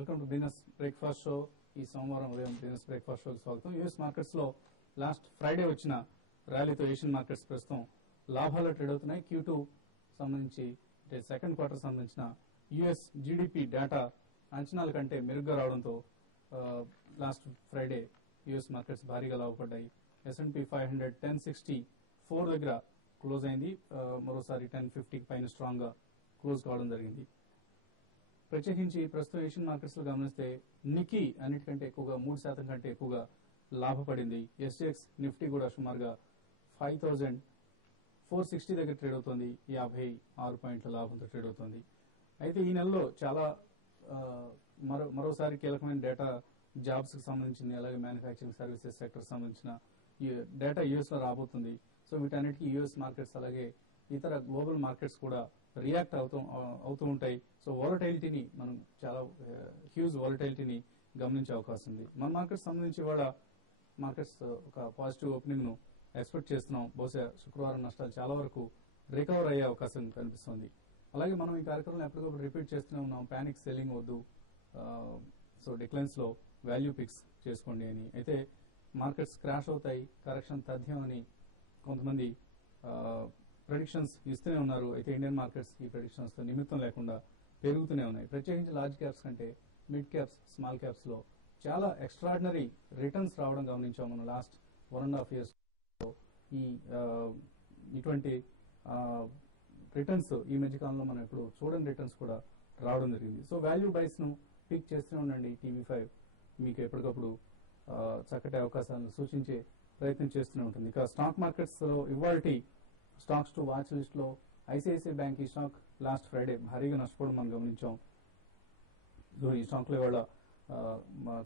Welcome to business breakfast show. ఈ సోమవారం ఉదయం బిజినెస్ బ్రేక్ఫాస్ట్ షోకి స్వాగతం. యూఎస్ మార్కెట్స్ లో లాస్ట్ ఫ్రైడే వచ్చిన ర్యాలీతో ఏషియన్ మార్కెట్స్ ప్రస్తుతం లాభాల్లో ట్రేడ్ అవుతున్నాయి. Q2 సంబంధించి అంటే సెకండ్ క్వార్టర్ సంబంధించిన యుఎస్ జీడిపి డేటా అంచనాల కంటే మెరుగ్గా రావడంతో లాస్ట్ ఫ్రైడే యుఎస్ మార్కెట్స్ భారీగా లాభపడ్డాయి. S&P 500 1064 దగ్గర క్లోజ్ అయింది. మరోసారి 1050 పైన స్ట్రాంగ్ గా క్లోజ్ కావడం జరిగింది. ప్రత్యేకించి ప్రస్తుతం ఏషియన్ మార్కెట్స్ లో గమనిస్తే నికీ అన్నిటికంటే ఎక్కువగా 3% కంటే ఎక్కువగా లాభపడింది. SGX నిఫ్టీ కూడా సుమారుగా 5460 దగ్గర ట్రేడ్ అవుతోంది. 56 పాయింట్ల లాభంతో ట్రేడ్ అవుతోంది. అయితే ఈ నెలలో చాలా మరోసారి కీలకమైన డేటా జాబ్స్ కి సంబంధించింది, అలాగే మ్యానుఫ్యాక్చరింగ్ సర్వీసెస్ సెక్టర్ సంబంధించిన ఈ డేటా యూఎస్ లో రాబోతుంది. సో వీటన్నిటికీ యూఎస్ మార్కెట్స్ అలాగే ఇతర గ్లోబల్ మార్కెట్స్ కూడా రియాక్ట్ అవుతూ ఉంటాయి. సో వాలటైలిటీని మనం చాలా హ్యూజ్ వాలటైలిటీని గమనించే అవకాశం ఉంది. మన మార్కెట్స్ సంబంధించి వాళ్ళ మార్కెట్స్ ఒక పాజిటివ్ ఓపెనింగ్ ను ఎక్స్పెక్ట్ చేస్తున్నాం. బహుశా శుక్రవారం నష్టాలు చాలా వరకు రికవర్ అయ్యే అవకాశం కనిపిస్తుంది. అలాగే మనం ఈ కార్యక్రమం ఎప్పటికప్పుడు రిపీట్ చేస్తూనే ఉన్నాం, పానిక్ సెల్లింగ్ వద్దు, సో డిక్లైన్స్ లో వాల్యూ పిక్స్ చేసుకోండి అని. అయితే మార్కెట్స్ క్రాష్ అవుతాయి, కరెక్షన్ తథ్యం అని కొంతమంది ప్రెడిక్షన్స్ ఇస్తూనే ఉన్నారు. అయితే ఇండియన్ మార్కెట్స్ ఈ ప్రెడిక్షన్స్ తో నిమిత్తం లేకుండా పెరుగుతూనే ఉన్నాయి. ప్రత్యేకించి లార్జ్ క్యాప్స్ కంటే మిడ్ క్యాప్స్, స్మాల్ క్యాప్స్ లో చాలా ఎక్స్ట్రాడినరీ రిటర్న్స్ రావడం గమనించాం మనం లాస్ట్ 1.5 years లో. ఇటువంటి రిటర్న్స్ ఈ మధ్యకాలంలో మనం ఇప్పుడు చూడని రిటర్న్స్ కూడా రావడం జరిగింది. సో వాల్యూ బైస్ ను పిక్ చేస్తూనే ఉండండి. TV5 మీకు ఎప్పటికప్పుడు చక్కటి అవకాశాలను సూచించే ప్రయత్నం చేస్తూనే ఉంటుంది. ఇక స్టాక్ మార్కెట్స్ లో ఇవాల్టి స్టాక్స్ టు వాచ్ లిస్ట్ లో ఐసిఐసిఐ బ్యాంక్ ఈ స్టాక్ లాస్ట్ ఫ్రైడే భారీగా నష్టపోవడం మనం గమనించాం. సో ఈ స్టాక్ లో ఇవాళ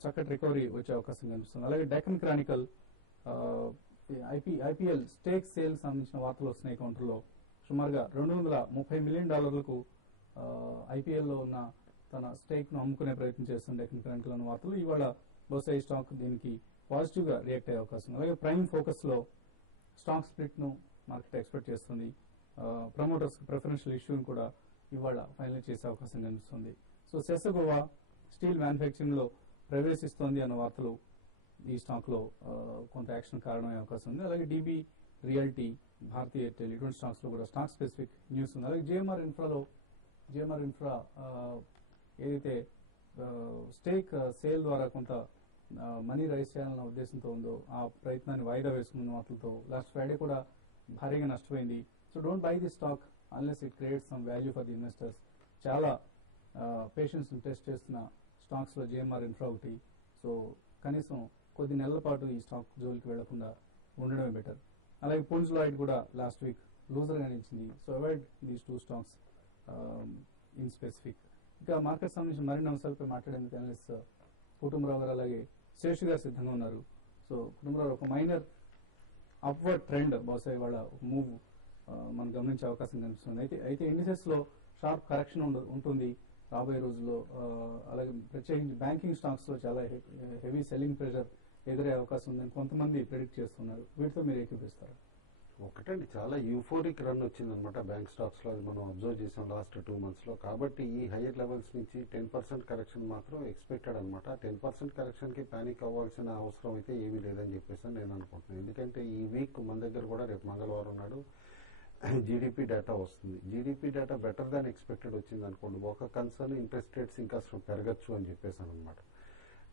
చక్కటి రికవరీ వచ్చే అవకాశం కనిపిస్తుంది. అలాగే Deccan Chronicle IPL stake sale సంబంధించిన వార్తలు వస్తున్నాయి. కౌంటర్లో సుమారుగా $230 million IPL లో ఉన్న తన స్టేక్ ను అమ్ముకునే ప్రయత్నం చేస్తుంది డెక్కన్ క్రానికల్ అన్న వార్తలు. ఇవాళ బహుశా ఈ స్టాక్ దీనికి పాజిటివ్ గా రియాక్ట్ అయ్యే అవకాశం. అలాగే ప్రైమ్ ఫోకస్ లో స్టాక్ స్ప్లిట్ ను మార్కెట్ ఎక్స్పెక్ట్ చేస్తుంది. ప్రమోటర్స్ ప్రిఫరెన్షియల్ ఇష్యూని కూడా ఇవాళ ఫైనల్ చేసే అవకాశం కనిపిస్తుంది. సో సెసగోవా స్టీల్ మ్యానుఫ్యాక్చరింగ్ లో ప్రవేశిస్తోంది అన్న వార్తలు ఈ స్టాక్ లో కొంత యాక్షన్ కారణమయ్యే అవకాశం ఉంది. అలాగే DB రియాలిటీ, భారతీ ఎయిర్టెల్ ఇటువంటి స్టాక్స్ లో కూడా స్టాక్ స్పెసిఫిక్ న్యూస్ ఉంది. అలాగే జిఎంఆర్ ఇన్ఫ్రా ఏదైతే స్టేక్ సేల్ ద్వారా కొంత మనీ రైజ్ చేయాలన్న ఉద్దేశంతో ఉందో ఆ ప్రయత్నాన్ని వాయిదా వేసుకున్న వార్తలతో లాస్ట్ ఫ్రైడే కూడా భారీగా నష్టపోయింది. So don't by the stock unless it creates some value for the investors. చాలా పేషెన్స్ టెస్ట్ చేస్తున్న స్టాక్స్ లో జిఎంఆర్ ఇన్ఫ్రా ఒకటి. సో కనీసం కొద్ది నెలల పాటు ఈ స్టాక్ జోలికి వెళ్లకుండా ఉండడమే బెటర్. అలాగే పుంజ్ లాయిడ్ కూడా లాస్ట్ వీక్ లూజర్ గా నిలిచింది. So avoid these 2 stocks in specific. ఇక మార్కెట్ సంబంధించిన మరిన్ని అంశాలపై మాట్లాడేందుకు అనలిస్ట్ కుటుంబరావు గారు అలాగే శేషు గారు సిద్ధంగా ఉన్నారు. సో కుటుంబరావు, ఒక మైనర్ అప్వర్డ్ ట్రెండ్ బహుశా ఇవాళ మూవ్ మనం గమనించే అవకాశం కనిపిస్తుంది. అయితే ఇండిసెస్ లో షార్ప్ కరెక్షన్ ఉంటుంది రాబోయే రోజుల్లో. అలాగే ప్రత్యేకించి బ్యాంకింగ్ స్టాక్స్ లో చాలా హెవీ సెల్లింగ్ ప్రెషర్ ఎదురయ్యే అవకాశం ఉందని కొంతమంది ప్రెడిక్ట్ చేస్తున్నారు. వీటితో మీరు ఏకీపిస్తారు? ఒకటండి, చాలా యూఫోరిక్ రన్ వచ్చిందనమాట బ్యాంక్ స్టాక్స్ లో. అది మనం అబ్జర్వ్ చేసాం లాస్ట్ 2 months లో. కాబట్టి ఈ హైయర్ లెవెల్స్ నుంచి 10% కరెక్షన్ మాత్రం ఎక్స్పెక్టెడ్ అనమాట. 10% కరెక్షన్ కి పానిక్ అవ్వాల్సిన అవసరం అయితే ఏమీ లేదని చెప్పేసి నేను అనుకుంటున్నాను. ఎందుకంటే ఈ వీక్ మన దగ్గర కూడా రేపు మంగళవారం నాడు జీడిపి డేటా వస్తుంది. GDP data better than expected వచ్చింది అనుకోండి, ఒక కన్సర్న్ ఇంట్రెస్ట్ రేట్స్ ఇంకా పెరగచ్చు అని చెప్పేసాను అనమాట.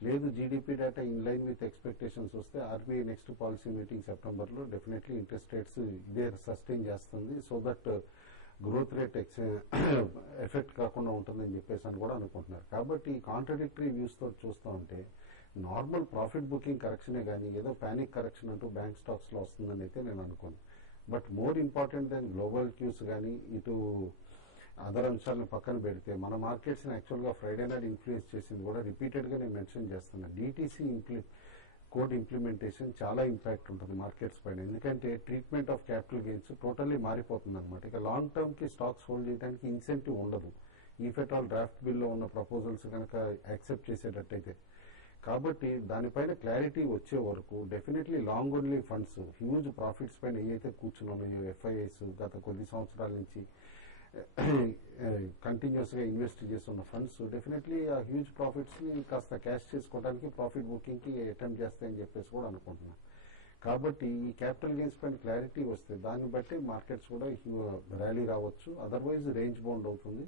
లేదు, GDP data in line with expectations వస్తే ఆర్బీఐ నెక్స్ట్ పాలసీ మీటింగ్ సెప్టెంబర్లో డెఫినెట్లీ ఇంట్రెస్ట్ రేట్స్ ఇదే సస్టైన్ చేస్తుంది. So that growth rate effect కాకుండా ఉంటుందని చెప్పేసి అని కూడా అనుకుంటున్నారు. కాబట్టి ఈ కాంట్రడిక్టరీ వ్యూస్ తో చూస్తూ ఉంటే నార్మల్ ప్రాఫిట్ బుకింగ్ కరెక్షనే కానీ ఏదో పానిక్ కరెక్షన్ అంటూ బ్యాంక్ స్టాక్స్ లో వస్తుందని అయితే నేను అనుకోను. But more important then global cues కానీ ఇటు అదర్ అంశాలను పక్కన పెడితే మన మార్కెట్స్ ని యాక్చువల్ గా ఫ్రైడే నాడు ఇన్ఫ్లుయెన్స్ చేసింది కూడా రిపీటెడ్ గా నేను మెన్షన్ చేస్తున్నాను. DTC కోడ్ ఇంప్లిమెంటేషన్ చాలా ఇంపాక్ట్ ఉంటుంది మార్కెట్స్ పైన. ఎందుకంటే treatment of capital gains totally మారిపోతుంది అనమాట. ఇక లాంగ్ టర్మ్ కి స్టాక్స్ హోల్డ్ చేయడానికి ఇన్సెంటివ్ ఉండదు, ఈఫ్ ఎట్ ఆల్ డ్రాఫ్ట్ బిల్లో ఉన్న ప్రపోజల్స్ కనుక యాక్సెప్ట్ చేసేటట్టయితే. కాబట్టి దానిపైన క్లారిటీ వచ్చే వరకు definitely long only funds huge profits పైన ఏవైతే కూర్చుని ఉన్నాయో FIIs గత కొద్ది సంవత్సరాల నుంచి కంటిన్యూస్ గా ఇన్వెస్ట్ చేస్తున్న ఫండ్స్ డెఫినెట్లీ ఆ హ్యూజ్ ప్రాఫిట్స్ ని కాస్త క్యాష్ చేసుకోవడానికి ప్రాఫిట్ బుకింగ్ కి అటెంప్ట్ చేస్తాయని చెప్పేసి కూడా అనుకుంటున్నాను. కాబట్టి ఈ క్యాపిటల్ గెయిన్స్ పైన క్లారిటీ వస్తే దాన్ని బట్టి మార్కెట్స్ కూడా ర్యాలీ రావచ్చు, అదర్వైజ్ రేంజ్ బౌండ్ అవుతుంది.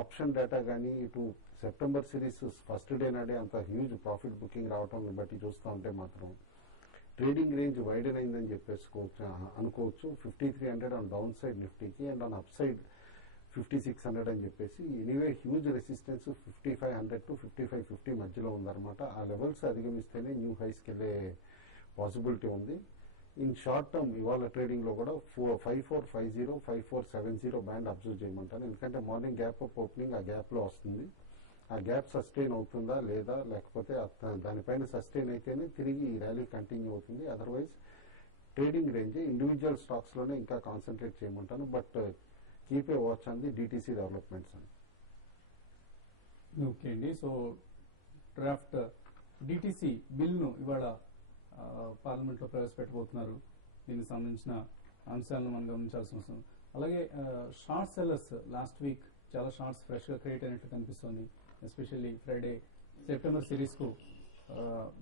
ఆప్షన్ డేటా కానీ ఇటు సెప్టెంబర్ సిరీస్ ఫస్ట్ డే నాడే అంత హ్యూజ్ ప్రాఫిట్ బుకింగ్ రావటం బట్టి చూస్తూ ఉంటే మాత్రం ట్రేడింగ్ రేంజ్ వైడెన్ అయిందని చెప్పేసుకోవచ్చు అనుకోవచ్చు. 5300 ఆన్ డౌన్ సైడ్ నిఫ్టీకి అండ్ ఆన్ అప్ సైడ్ 5600 అని చెప్పేసి ఎనీవే హ్యూజ్ రెసిస్టెన్స్ 5500 టు 5550 మధ్యలో ఉందన్నమాట. ఆ లెవెల్స్ అధిగమిస్తేనే న్యూ హైస్కి వెళ్ళే పాసిబిలిటీ ఉంది. ఇన్ షార్ట్ టర్మ్ ఇవాళ ట్రేడింగ్ లో కూడా 5450 5470 బ్యాండ్ అబ్జర్వ్ చేయమంటాను. ఎందుకంటే మార్నింగ్ గ్యాప్ అప్ ఓపెనింగ్ ఆ గ్యాప్ లో వస్తుంది. ఆ గ్యాప్ సస్టైన్ అవుతుందా లేదా, లేకపోతే దానిపైన సస్టైన్ అయితేనే తిరిగి ఈ ర్యాలీ కంటిన్యూ అవుతుంది. Otherwise trading range individual stocks లోనే ఇంకా కాన్సన్ట్రేట్ చేయమంటాను. But keep a watch on the DTC developments అని. ఓకే అండి. సో డ్రాఫ్ట్ డిటిసి బిల్ను ఇవాళ పార్లమెంట్ లో ప్రవేశపెట్టబోతున్నారు. దీనికి సంబంధించిన అంశాలను మనం గమనించాల్సిన అవసరం. అలాగే షార్ట్ సెల్లర్స్ లాస్ట్ వీక్ చాలా షార్ట్స్ ఫ్రెష్ గా క్రియేట్ అయినట్లు కనిపిస్తోంది. ఎస్పెషల్లీ ఫ్రైడే సెప్టెంబర్ సిరీస్ కు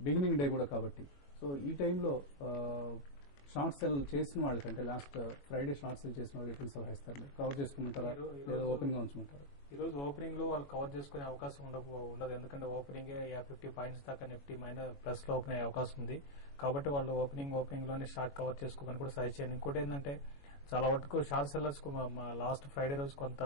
బిగినింగ్ డే కూడా కాబట్టి. సో ఈ టైంలో షార్ట్ సెల్ చేసిన వాళ్ళకంటే లాస్ట్ ఫ్రైడే షార్ట్ సెల్ చేసిన వాళ్ళు ఎటువంటి సలహా ఇస్తారు? కవర్ చేసుకుంటారా లేదా ఓపెన్ గా ఉంచుకుంటారా? ఈ రోజు ఓపెనింగ్ లో వాళ్ళు కవర్ చేసుకునే అవకాశం ఉండదు. ఎందుకంటే ఓపెనింగ్ 50 పాయింట్స్ దాకా నిఫ్టీ మైనస్ ప్లస్ లో ఓపెన్ అయ్యే అవకాశం ఉంది. కాబట్టి వాళ్ళు ఓపెనింగ్ లోనే షార్ట్ కవర్ చేసుకోమని కూడా సజెస్ట్ చేయండి. ఇంకోటి ఏంటంటే చాలా వరకు షార్ట్ సెల్లర్స్ కు లాస్ట్ ఫ్రైడే రోజు కొంత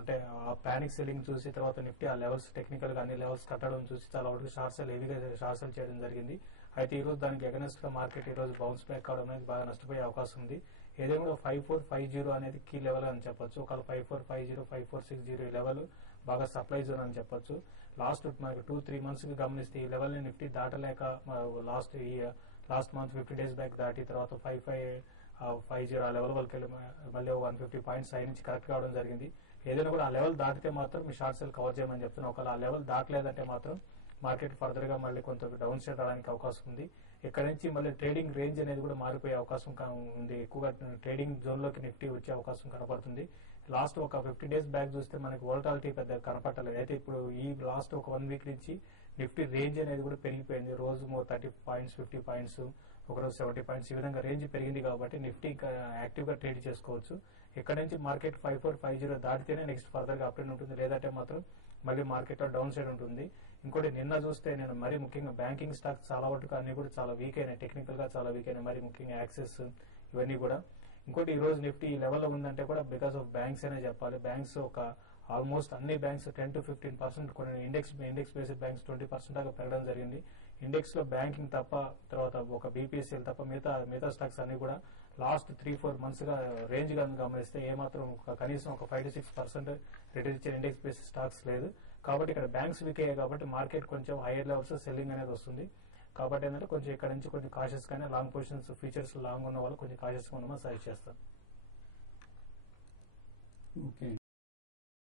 అంటే ఆ పానిక్ సెల్లింగ్ చూసి తర్వాత నిఫ్టీ ఆ లెవెల్స్ టెక్నికల్ గా అన్ని లెవెల్స్ కట్టడం చూసి చాలా వరకు షార్ట్ సెల్ హెవీగా షార్ట్ సెల్ చేయడం జరిగింది. అయితే ఈ రోజు దానికి అగెనెస్ట్ గా మార్కెట్ ఈ రోజు బౌన్స్ బ్యాక్ అవడం అనేది బాగా నష్టపోయే అవకాశం ఉంది. ఏదేమో 5450 అనేది కీ లెవెల్ అని చెప్పొచ్చు. ఒకవేళ 5450 5460 ఈ లెవెల్ బాగా సప్లై జోన్ అని చెప్పొచ్చు. లాస్ట్ మనకి 2-3 మంత్స్ కి గమనిస్తే ఈ లెవెల్ ని నిఫ్టీ దాటలేక లాస్ట్ మంత్ 50 డేస్ బ్యాక్ దాటి తర్వాత 5550 ఆ లెవెల్ వరకు వెళ్ళి మళ్ళీ 150 పాయింట్స్ హై నుంచి కరెక్ట్ కావడం జరిగింది. ఏదైనా కూడా ఆ లెవెల్ దాటితే మాత్రం మీ షార్ట్ సెల్ కవర్ చేయమని చెప్తున్నాను. ఒకవేళ ఆ లెవెల్ దాటలేదంటే మాత్రం మార్కెట్ ఫర్దర్ గా మళ్ళీ కొంత డౌన్ సైడ్ రావడానికి అవకాశం ఉంది. ఇక్కడ నుంచి మళ్ళీ ట్రేడింగ్ రేంజ్ అనేది కూడా మారిపోయే అవకాశం ఉంది. ఎక్కువగా ట్రేడింగ్ జోన్ లోకి నిఫ్టీ వచ్చే అవకాశం కనపడుతుంది. లాస్ట్ ఒక 50 డేస్ బ్యాక్ చూస్తే మనకి వోల్టాలిటీ పెద్ద కనపడలేదు. అయితే ఇప్పుడు ఈ లాస్ట్ ఒక 1 వీక్ నుంచి నిఫ్టీ రేంజ్ అనేది కూడా పెరిగిపోయింది. రోజు 30 పాయింట్స్ 50 పాయింట్స్ ఒకరోజు 70 పాయింట్స్ ఈ విధంగా రేంజ్ పెరిగింది. కాబట్టి నిఫ్టీ యాక్టివ్ గా ట్రేడ్ చేసుకోవచ్చు. ఇక్కడ నుంచి మార్కెట్ 5450 దాటితేనే నెక్స్ట్ ఫర్దర్ గా అప్ ఉంటుంది. లేదంటే మాత్రం మళ్ళీ మార్కెట్ లో డౌన్ సైడ్ ఉంటుంది. ఇంకోటి నిన్న చూస్తే నేను మరీ ముఖ్యంగా బ్యాంకింగ్ స్టాక్స్ చాలా వరకు అన్ని కూడా చాలా వీక్ అయినాయి, టెక్నికల్ గా చాలా వీక్ అయినాయి. మరి ముఖ్యంగా యాక్సెస్ ఇవన్నీ కూడా. ఇంకోటి ఈ రోజు నిఫ్టీ ఈ లెవెల్లో ఉందంటే కూడా బికాస్ ఆఫ్ బ్యాంక్స్ అనే చెప్పాలి. బ్యాంక్స్ ఒక ఆల్మోస్ట్ అన్ని బ్యాంక్స్ 10 to 15%, కొన్ని ఇండెక్స్ బేస్డ్ బ్యాంక్స్ 20% దాకా పెరగడం జరిగింది. ఇండెక్స్ లో బ్యాంకింగ్ తప్ప తర్వాత ఒక బీపీఎస్ఎల్ తప్ప మిగతా స్టాక్స్ అన్ని కూడా లాస్ట్ 3-4 మంత్స్ గా రేంజ్ గా గమనిస్తే ఏమాత్రం కనీసం ఒక 5 to 6% రిటర్న్ ఇచ్చే ఇండెక్స్ బేస్డ్ స్టాక్స్ లేదు. కాబట్టి ఇక్కడ బ్యాంక్స్ వీక్ అయ్యాయి కాబట్టి మార్కెట్ కొంచెం హైయర్ లెవెల్స్ సెల్లింగ్ అనేది వస్తుంది. కాబట్టి ఏంటంటే కొంచెం ఇక్కడ నుంచి కొంచెం కాషియస్ గానే లాంగ్ పొజిషన్స్ ఫీచర్స్ లాంగ్ ఉన్న వాళ్ళు కొంచెం కాషియస్ గా ఉండమని సజెస్ట్ చేస్తాను. ఓకే.